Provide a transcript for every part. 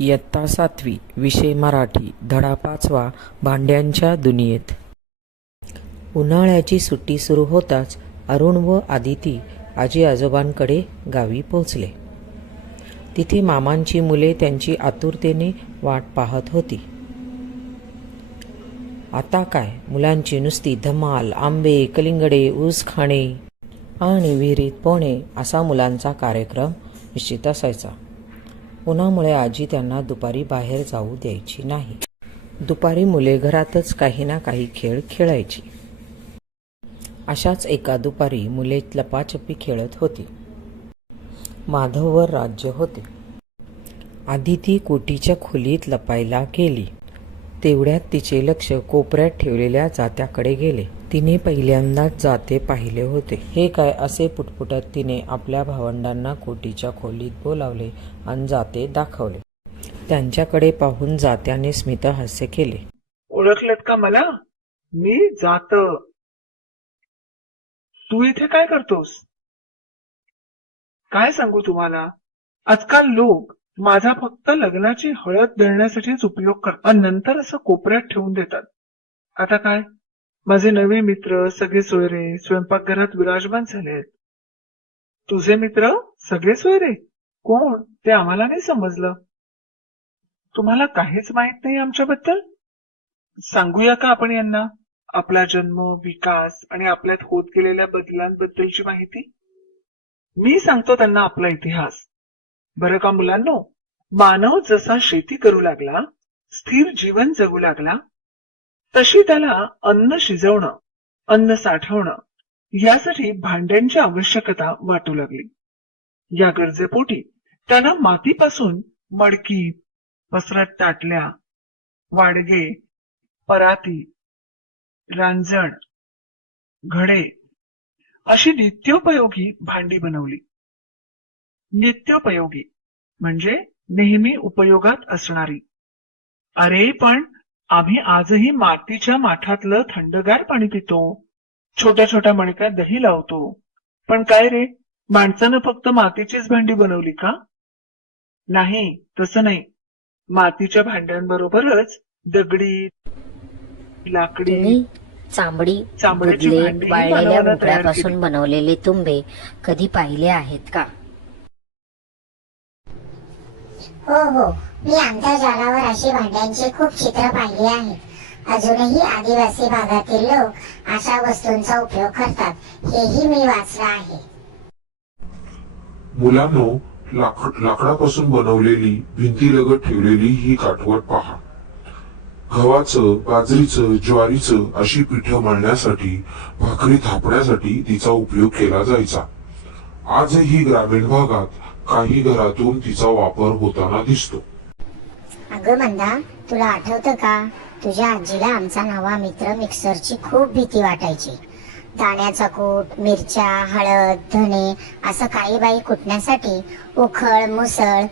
इयत्ता सातवी विषय मराठी धडा पाचवा भांड्यांच्या दुनियेत. उन्हाळ्याची सुट्टी सुरू होताच अरुण व आदिती आजी आजोबांकडे गावी पोचले तिथे मामांची मुले त्यांची आतुरतेने वाट पाहत होती. आता काय? मुलांची नुसती धमाल आंबे कलिंगडे ऊस खाणे आणि विहिरीत पोहणे असा मुलांचा कार्यक्रम निश्चित असायचा. उन्हामुळे आजी त्यांना दुपारी बाहेर जाऊ द्यायची नाही. दुपारी मुले घरातच काही ना काही खेळ खेळायची. अशाच एका दुपारी मुले लपाछपी खेळत होती. माधववर राज्य होते. आधी ती कोटीच्या खोलीत लपायला गेली. तेवढ्यात तिचे लक्ष कोपऱ्यात ठेवलेल्या जात्याकडे गेले. तिने पहिल्यांदाच जाते पाहिले होते. हे काय असे पुटपुटत तिने आपल्या भावंडांना कोटीच्या खोलीत बोलावले आणि जाते दाखवले. त्यांच्याकडे पाहून जात्याने स्मितहास्य केले. ओळखलत का मला? मी जात. तू इथे काय करतोस? काय सांगू तुम्हाला? आजकाल लोक माझा फक्त लग्नाची हळद दळण्यासाठीच उपयोग करतात आणि नंतर असं कोपऱ्यात ठेवून देतात. आता काय? माझे नवे मित्र सगळे सोयरे स्वयंपाकघरात विराजमान झाले आहेत. तुझे मित्र सगळे सोयरे? कोण? ते आम्हाला नाही समजलं. तुम्हाला काहीच माहीत नाही आमच्याबद्दल? सांगूया का आपण यांना? आपला जन्म विकास आणि आपल्यात होत गेलेल्या बदलांबद्दलची माहिती? मी सांगतो त्यांना आपला इतिहास. बरं का मुलांनो? मानव जसा शेती करू लागला स्थिर जीवन जगू लागला तशी त्याला अन्न शिजवणं अन्न साठवणं यासाठी भांड्यांची आवश्यकता वाटू लागली. या गरजेपोटी त्यांना मातीपासून मडकी पसरट ताटल्या वाडगे पराती रांजण घडे अशी नित्योपयोगी भांडी बनवली. नित्योपयोगी म्हणजे नेहमी उपयोगात असणारी. अरे पण आम्ही आजही मातीच्या माठातलं थंडगार पाणी पितो. छोट्या छोट्या मणक्यात दही लावतो. पण काय रे? माणसानं फक्त मातीचीच भांडी बनवली का? नाही तसं नाही. मातीच्या भांड्यांबरोबरच दगडी लाकडी चांबडी चांबड्याची भांडी. बनवलेले तुंबे कधी पाहिले आहेत का? हो हो. मी आमच्या आंतरजालावर अशी भांड्यांची खूप चित्र पाहिली आहेत. अजूनही आदिवासी भागातील लोक अशा वस्तूंचा उपयोग करतात हेही मी वाचलं आहे. मुलांनो लाकड लाकडापासून बनवलेली भिंतीलगत ठेवलेली ही काठवट पहा. गव्हाचं बाजरीचं ज्वारीचं अशी पिठं मळण्यासाठी भाकरी थापण्यासाठी तिचा उपयोग केला जायचा. आजही ग्रामीण भागात काही घरातून तिचा वापर होताना दिसतो. अगं मंदा तुला आठवतं का? तुझ्या आजीला आमचा नवा मित्र मिक्सरची खूप भीती वाटायची. दाण्याचा कूट मिरच्या हळद धणे असं काही बाई कुटण्यासाठी उखळ मुसळ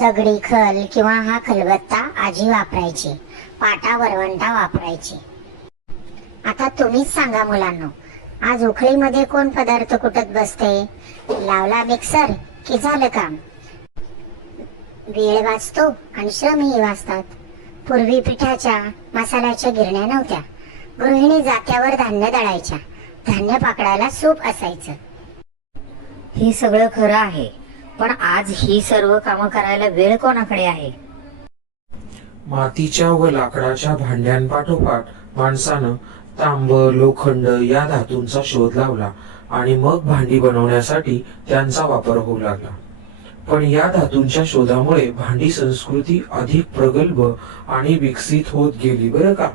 दगडी खल किंवा हा खलबत्ता आजी वापरायची पाटा वरवंटा वापरायची. आता तुम्हीच सांगा मुलांनो आज उखळीमध्ये कोण पदार्थ कुटत बसते लावला मिक्सर? की झालं काम? वेळ वाचतो आणि श्रमही वाचतात. पूर्वी पिठाच्या मसाल्याच्या गिरण्या नव्हत्या. गृहिणी जात्यावर धान्य दळायच्या. धान्य पाकडायला सूप असायचं. हे सगळं खरं आहे पण आज ही सर्व कामं करायला वेळ कोणाकडे आहे? मातीच्या व लाकडाच्या भांड्यांपाठोपाठ माणसानं तांब लोखंड या धातूंचा शोध लावला. आणि मग भांडी बनवण्यासाठी त्यांचा वापर होऊ लागला. पण या धातूंच्या शोधामुळे भांडी संस्कृती अधिक प्रगल्भ आणि विकसित होत गेली बरं का?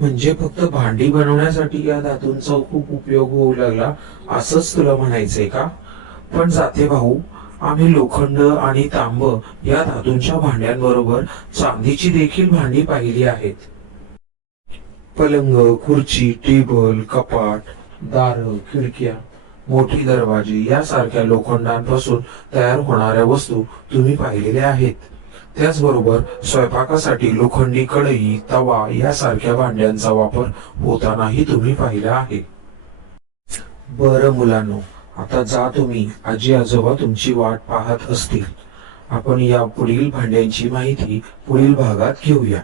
म्हणजे फक्त भांडी बनवण्यासाठी या धातूंचा खूप उपयोग होऊ लागला असंच तुला म्हणायचंय का? पण जाते भाऊ आम्ही लोखंड आणि तांब या धातूंच्या भांड्यांबरोबर चांदीची देखील भांडी पाहिली आहेत. पलंग खुर्ची टेबल कपाट दार खिडक्या मोठी दरवाजे यासारख्या लोखंडांपासून तयार होणाऱ्या वस्तू तुम्ही पाहिलेल्या आहेत. त्याचबरोबर स्वयंपाकासाठी लोखंडी कढई तवा यासारख्या भांड्यांचा वापर होतानाही तुम्ही पाहिला आहे बरं मुलांनो आता जा तुम्ही. आजी आजोबा तुमची वाट पाहत असतील. आपण या पुढील भांड्यांची माहिती पुढील भागात घेऊया.